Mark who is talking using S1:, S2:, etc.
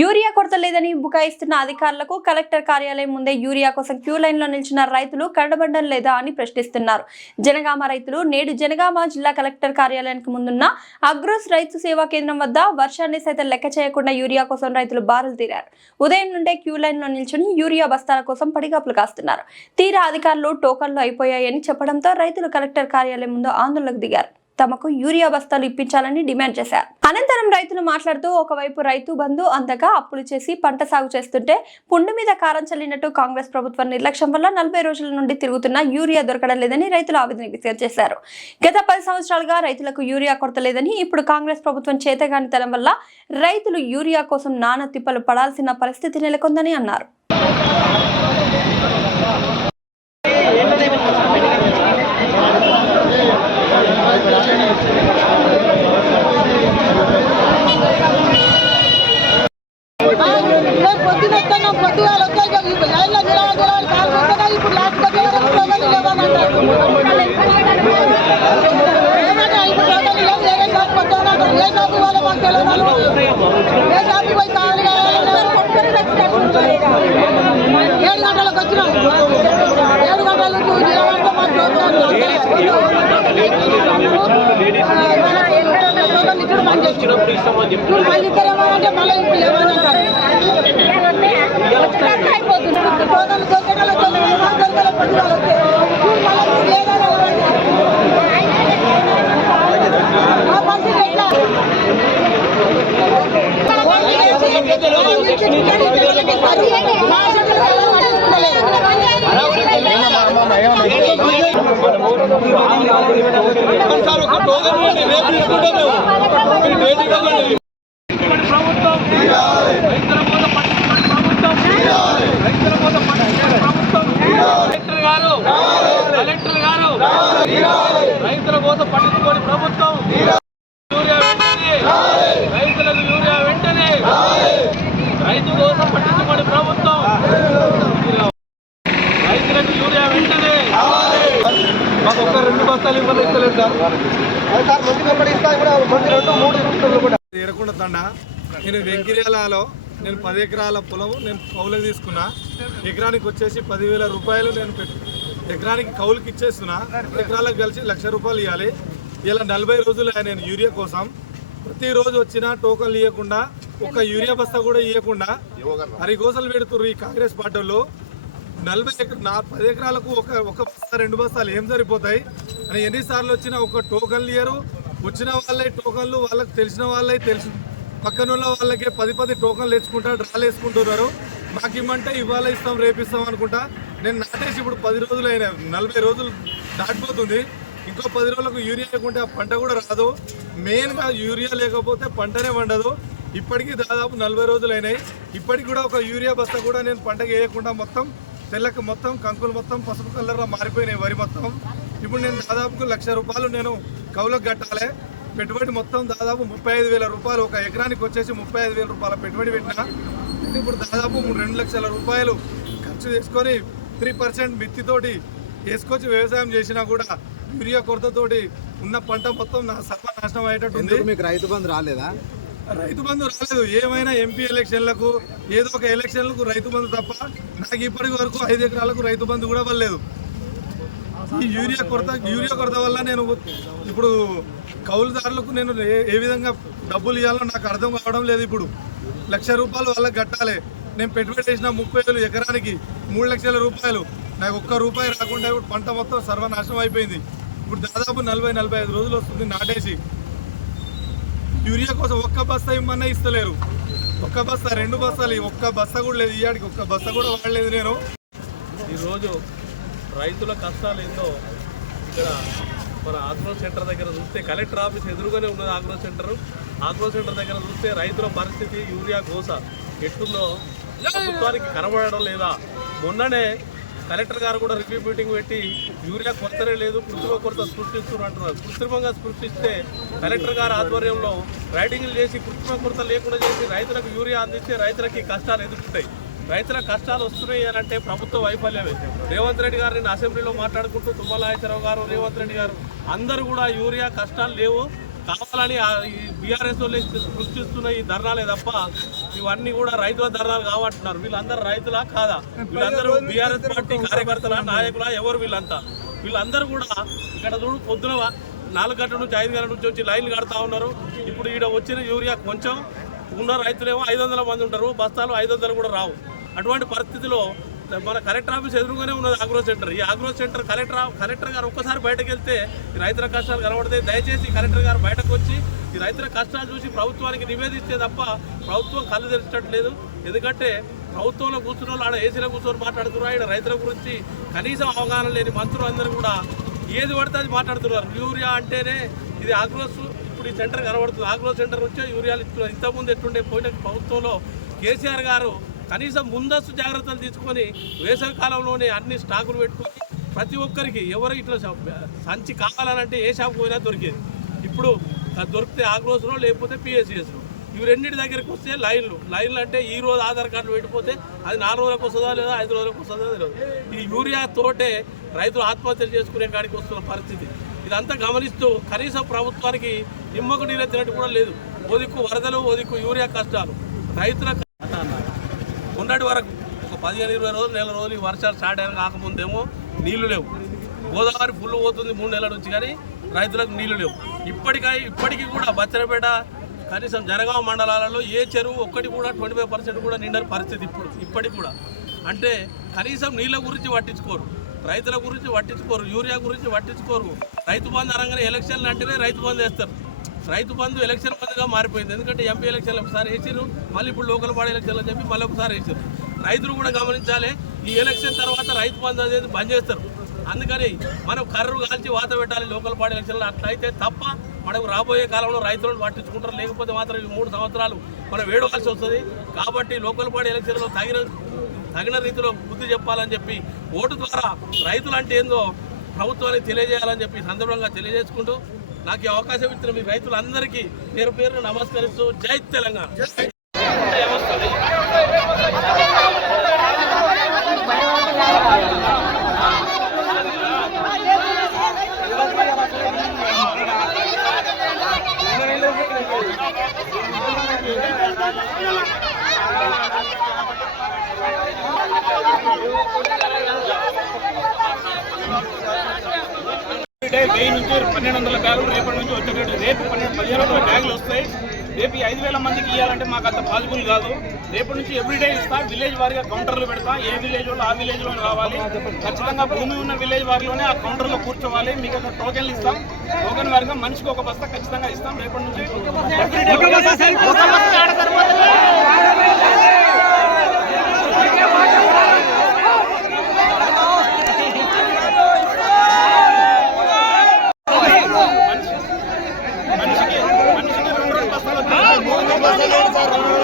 S1: Urea కొరత లేదని బుకాయిస్తున్న అధికారులకు కలెక్టర్ కార్యాలయం ముందే యూరియా కోసం క్యూ లైన్లో నిలిచిన రైతులు కడబడ్డం లేదా అని ప్రశ్నిస్తున్నారు. జనగామ రైతులు నేడు జనగామ జిల్లా కలెక్టర్ కార్యాలయానికి ముందున్న అగ్రోస్ రైతు సేవా కేంద్రం వద్ద వర్షాన్ని సైతం లెక్క చేయకుండా యూరియా కోసం రైతులు బారులు తీరారు. ఉదయం నుండే క్యూ లైన్లో నిల్చుని యూరియా బస్తాల కోసం పడిగాపులు కాస్తున్నారు. తీరా అధికారులు టోకన్లు అయిపోయాయని చెప్పడంతో రైతులు కలెక్టర్ కార్యాలయం ముందు ఆందోళనకు దిగారు. తమకు యూరియా బస్తాలు ఇప్పించాలని డిమాండ్ చేశారు. అనంతరం రైతులు మాట్లాడుతూ ఒకవైపు రైతు బంధు అందగా అప్పులు చేసి పంట సాగు చేస్తుంటే పుండు మీద కారం చల్లినట్టు కాంగ్రెస్ ప్రభుత్వం నిర్లక్ష్యం వల్ల నలభై రోజుల నుండి తిరుగుతున్న యూరియా దొరకడం లేదని రైతులు ఆవేదన వ్యక్తం చేశారు. గత పది సంవత్సరాలుగా రైతులకు యూరియా కొరత లేదని ఇప్పుడు కాంగ్రెస్ ప్రభుత్వం చేతగానితనం వల్ల రైతులు యూరియా కోసం నానా తిప్పలు పడాల్సిన పరిస్థితి నెలకొందని అన్నారు
S2: రేపు పొద్దున వస్తాను పొద్దుగాల వస్తాయి కదా ఇప్పుడు లైన్లో నిలవ నిలవ కాలు పెట్టగా ఇప్పుడు లాస్ట్ దగ్గర వరకు టోకన్లు లేవని అంటారు ఏమంటే ఇప్పుడు టోకన్లు లేవు వేరే షాప్ వస్తాను అంటారు ఏ షాప్ వాళ్ళ మాకు తెలియదు ఏ షాప్ పోయి కావాలి ఏడు గంటలకు వచ్చినాం ఏడు గంటల నుంచి నిలబడితే మాకు టోకన్లు టోకన్లు ఇచ్చుడు బంద్ చేసి ఇప్పుడు మళ్ళీ ఇద్దరేమోనంటే మళ్ళీ ఇప్పుడు లేవని అంటారు టోకన్లు దొరకడాలి దొరకడాలి పొద్దుగాల వస్తే ఇప్పుడు మళ్ళీ ఇప్పుడు లేదని ఆ పరిస్థితి ఎట్లా మా చెట్లు
S3: సార్ ఒక టోకెన్ ఇవ్వండి రేపు తీసుకుంటాం మేము మీరు డేట్ ఇవ్వండి ప్రభుత్వం రైతుల మీద ప్రభుత్వం రైతుల మీద ప్రభుత్వం కలెక్టర్ గారు కలెక్టర్ గారు రైతుల కోసం పట్టించుకోని ప్రభుత్వం యూరియా వెంటనే. రైతులకు యూరియా వెంటనే రైతు కోసం పట్టించుకోండి ప్రభుత్వం రైతులకు యూరియా వెంటనే మాకు తండ నేను వెంకిర్యాలలో నేను పది ఎకరాల పొలం నేను కౌలుకి తీసుకున్నా. ఎకరానికి వచ్చేసి పదివేల రూపాయలు నేను పెట్టు ఎకరానికి కౌలుకి ఇచ్చేస్తున్నా. ఎకరాలకు కలిసి లక్ష రూపాయలు ఇవ్వాలి ఇలా నలభై రోజులు నేను యూరియా కోసం. ప్రతిరోజు వచ్చినా టోకన్లు ఇవ్వకుండా ఒక యూరియా బస్తా కూడా ఇవ్వకుండా అరిగోసలు పెడుతుర్రు ఈ కాంగ్రెస్ పార్టీలో. నలభై ఎకర నా పది ఎకరాలకు ఒక ఒక బస్తా రెండు బస్తాలు ఏం సరిపోతాయి? అని ఎన్నిసార్లు వచ్చినా ఒక టోకన్లు ఇయ్యరు. వచ్చిన వాళ్ళే టోకన్లు వాళ్ళకి తెలిసిన వాళ్ళే తెలుసు. పక్కన ఉన్న వాళ్ళకే పది పది టోకన్లు తెచ్చుకుంటా డ్రాలు వేసుకుంటున్నారు. మాకు ఇమ్మంటే ఇవాళ ఇస్తాం రేపు ఇస్తాం అనుకుంటా. నేను నాటేసి ఇప్పుడు పది రోజులు అయినా నలభై రోజులు దాటిపోతుంది. ఇంకో పది రోజులకు యూరియా లేకుంటే ఆ పంట కూడా రాదు. మెయిన్గా యూరియా లేకపోతే పంటనే పండదు. ఇప్పటికీ దాదాపు నలభై రోజులు అయినాయి. ఇప్పటికి కూడా ఒక యూరియా బస్తా కూడా నేను పంటకు వేయకుండా మొత్తం తెల్లకి మొత్తం కంకులు మొత్తం పసుపు కలర్లో మారిపోయినాయి వరి మొత్తం. ఇప్పుడు నేను దాదాపు లక్ష రూపాయలు నేను కౌలకు కట్టాలి. పెట్టుబడి మొత్తం దాదాపు ముప్పై ఐదు వేల రూపాయలు. ఒక ఎకరానికి వచ్చేసి ముప్పై ఐదు వేల రూపాయల పెట్టుబడి పెట్టిన. ఇప్పుడు దాదాపు మూడు రెండు లక్షల రూపాయలు ఖర్చు చేసుకొని త్రీ పర్సెంట్ మిత్తితోటి వేసుకొచ్చి వ్యవసాయం చేసినా కూడా యూరియా కొరతతోటి ఉన్న పంట మొత్తం నా సర్వనాశనం అయ్యేటట్టు ఉంది
S4: మీకు రైతు బంధు రాలేదా?
S3: రైతు బంధు రాలేదు. ఏమైనా ఎంపీ ఎలక్షన్లకు ఏదో ఒక ఎలక్షన్లకు రైతు బంధు తప్ప నాకు ఇప్పటి వరకు ఐదు ఎకరాలకు రైతు బంధు కూడా వల్లేదు ఈ యూరియా కొరత యూరియా కొరత వల్ల నేను ఇప్పుడు కౌలుదారులకు నేను ఏ- ఏ విధంగా డబ్బులు ఇవ్వాలో నాకు అర్థం కావడం లేదు ఇప్పుడు. లక్ష రూపాయలు వాళ్ళకి కట్టాలి. నేను పెట్టుబడి వేసిన ముప్పై వేలు ఎకరానికి మూడు లక్షల రూపాయలు. నాకు ఒక్క రూపాయి రాకుండా ఇప్పుడు పంట మొత్తం సర్వనాశనం అయిపోయింది. ఇప్పుడు దాదాపు నలభై నలభై ఐదు రోజులు వస్తుంది నాటేసి. యూరియా కోసం ఒక్క బస్తా ఇమ్మన్నా ఇస్తలేరు. ఒక్క బస్తా రెండు బస్తాలు. ఒక్క బస్తా కూడా లేదు ఇయ్యాడికి ఒక్క బస్తా కూడా వాడలేదు నేను.
S5: ఈరోజు రైతుల కష్టాలు ఏందో ఇక్కడ మన ఆగ్రో సెంటర్ దగ్గర చూస్తే కలెక్టర్ ఆఫీస్ ఎదురుగానే ఉన్నది ఆగ్రో సెంటర్. ఆగ్రో సెంటర్ దగ్గర చూస్తే రైతుల పరిస్థితి యూరియా గోస ఎట్టుందో ప్రభుత్వానికి కనబడడం లేదా? మొన్ననే కలెక్టర్ గారు కూడా రివ్యూ మీటింగ్ పెట్టి యూరియా కొరతనే లేదు కృత్రిమ కొరత సృష్టిస్తున్నారు అంటున్నారు. కృత్రిమంగా సృష్టిస్తే కలెక్టర్ గారి ఆధ్వర్యంలో రైడింగ్లు చేసి కృత్రిమ కొరత లేకుండా చేసి రైతులకు యూరియా అందిస్తే రైతులకి కష్టాలు ఎదుర్కొంటాయి. రైతుల కష్టాలు వస్తున్నాయి అని అంటే ప్రభుత్వ వైఫల్యమే. రేవంత్ రెడ్డి గారు నేను అసెంబ్లీలో మాట్లాడుకుంటూ తుమ్మలాయచరావు గారు రేవంత్ రెడ్డి గారు అందరూ కూడా యూరియా కష్టాలు లేవు. కావాలని ఈ బీఆర్ఎస్ వాళ్ళు సృష్టిస్తున్న ఈ ధర్నాలే తప్ప ఇవన్నీ కూడా రైతుల ధరలు కావంటున్నారు. వీళ్ళందరూ రైతులా కాదా? వీళ్ళందరూ బీఆర్ఎస్ పార్టీ కార్యకర్తల నాయకుల ఎవరు వీళ్ళంతా? వీళ్ళందరూ కూడా ఇక్కడ చూడు పొద్దున నాలుగు గంటల నుంచి ఐదు గంటల నుంచి వచ్చి లైన్లు కడతా ఉన్నారు. ఇప్పుడు ఈడ వచ్చిన యూరియా కొంచెం ఉన్న రైతులేమో ఐదు వందల మంది ఉంటారు. బస్తాలు ఐదు వందలు కూడా రావు. అటువంటి పరిస్థితిలో మన కలెక్టర్ ఆఫీస్ ఎదురుగానే ఉన్నది ఆగ్రో సెంటర్. ఈ agro centre collector collector garu ఒక్కసారి బయటకు వెళ్తే రైతుల కష్టాలు కనబడతాయి. దయచేసి కలెక్టర్ గారు బయటకు వచ్చి ఈ రైతుల కష్టాలు చూసి ప్రభుత్వానికి నివేదిస్తే తప్ప ప్రభుత్వం కళ్ళు తెరిచట్లేదు ఎందుకంటే ప్రభుత్వంలో కూర్చున్న వాళ్ళు ఆడ ఏసీలో కూర్చొని మాట్లాడుతున్నారు. ఆయన రైతుల గురించి కనీసం అవగాహన లేని మంత్రులు అందరూ కూడా ఏది పడితే అది మాట్లాడుతున్నారు. యూరియా అంటేనే ఇది ఆగ్రోస్. ఇప్పుడు ఈ సెంటర్ కనబడుతుంది. ఆగ్రో సెంటర్ వచ్చే యూరియాలు ఇస్తున్నారు ఇంతకుముందు ఎట్టుండే పోయిన ప్రభుత్వంలో కేసీఆర్ గారు కనీసం ముందస్తు జాగ్రత్తలు తీసుకొని వేసవి కాలంలోనే అన్ని స్టాకులు పెట్టుకొని ప్రతి ఒక్కరికి ఎవరు ఇట్లా స- సంచి కావాలనంటే ఏ షాప్ పోయినా దొరికేది. ఇప్పుడు దొరికితే ఆగ్రోస్లో లేకపోతే పిఎస్సిఎస్లో ఇవి రెండింటి దగ్గరికి వస్తే లైన్లు. లైన్లు అంటే ఈ రోజు ఆధార్ కార్డు పెట్టిపోతే అది నాలుగు రోజులకు వస్తుందా లేదా ఐదు రోజులకు వస్తుందా తెలియదు. ఈ యూరియా తోటే రైతులు ఆత్మహత్యలు చేసుకునే కాడికి వస్తున్న పరిస్థితి. ఇదంతా గమనిస్తూ కనీసం ప్రభుత్వానికి నిమ్మకు నీరెత్తినట్టు కూడా లేదు. ఓదిక్కు వరదలు ఓదిక్కు యూరియా కష్టాలు. రైతుల కష్ట అన్నారు వరకు ఒక పదిహేను ఇరవై రోజులు నెల రోజులు ఈ వర్షాలు స్టార్ట్ అయిన కాకముందేమో నీళ్ళు లేవు. గోదావరి ఫుల్ పోతుంది మూడు నెలల నుంచి కానీ రైతులకు నీళ్ళు లేవు. ఇప్పటికై ఇప్పటికీ కూడా బచ్చరపేట కనీసం జనగామ మండలాలలో ఏ చెరువు ఒక్కటి కూడా ట్వంటీ ఫైవ్ పర్సెంట్ కూడా నిండని పరిస్థితి ఇప్పుడు ఇప్పటికి కూడా. అంటే కనీసం నీళ్ళ గురించి పట్టించుకోరు. రైతుల గురించి పట్టించుకోరు. యూరియా గురించి పట్టించుకోరు. రైతు బంధు అనగానే ఎలక్షన్లు అంటేనే రైతు బంధు వేస్తారు. రైతు బంధు ఎలక్షన్ బంధుగా మారిపోయింది. ఎందుకంటే ఎంపీ ఎలక్షన్లు ఒకసారి వేసారు మళ్ళీ ఇప్పుడు లోకల్ బాడీ ఎలక్షన్లు చెప్పి మళ్ళీ ఒకసారి వేసారు రైతులు కూడా గమనించాలి. ఈ ఎలక్షన్ తర్వాత రైతు బంధు అనేది బంద్ చేస్తారు. అందుకని మనం కర్రు కాల్చి వాత పెట్టాలి లోకల్ బాడీ ఎలక్షన్లు. అట్లయితే తప్ప మనకు రాబోయే కాలంలో రైతులను పట్టించుకుంటారు. లేకపోతే మాత్రం ఈ మూడు సంవత్సరాలు మనం వేడవలసి వస్తుంది. కాబట్టి లోకల్ బాడీ ఎలక్షన్లో తగిన తగిన రీతిలో బుద్ధి చెప్పాలని చెప్పి ఓటు ద్వారా రైతులు అంటే ఏందో ప్రభుత్వానికి తెలియజేయాలని చెప్పి సందర్భంగా తెలియజేసుకుంటూ నాకు ఈ అవకాశం ఇచ్చిన మీ రైతులందరికీ పేరు పేరు నమస్కరిస్తూ జై తెలంగాణ.
S4: వెయ్యి నుంచి పన్నెండు వందల బ్యాగులు రేపటి నుంచి వచ్చేటట్టు రేపు పన్నెండు పదిహేను వందల బ్యాగులు వస్తాయి రేపు ఈ ఐదు వేల మందికి ఇవ్వాలంటే మాకు అంత పాసిబుల్ కాదు. రేపటి నుంచి ఎవ్రీడే ఇస్తా విలేజ్ వారిగా కౌంటర్లు పెడతా ఏ విలేజ్ వాళ్ళు ఆ విలేజ్లో రావాలి ఖచ్చితంగా భూమి ఉన్న విలేజ్ వారిలోనే ఆ కౌంటర్లో కూర్చోవాలి మీకు అక్కడ టోకెన్లు ఇస్తాం. టోకెన్ వారిగా మనిషికి ఒక బస్తా ఖచ్చితంగా ఇస్తాం. రేపటి నుంచి ಹೇಳ್ತಾರೆ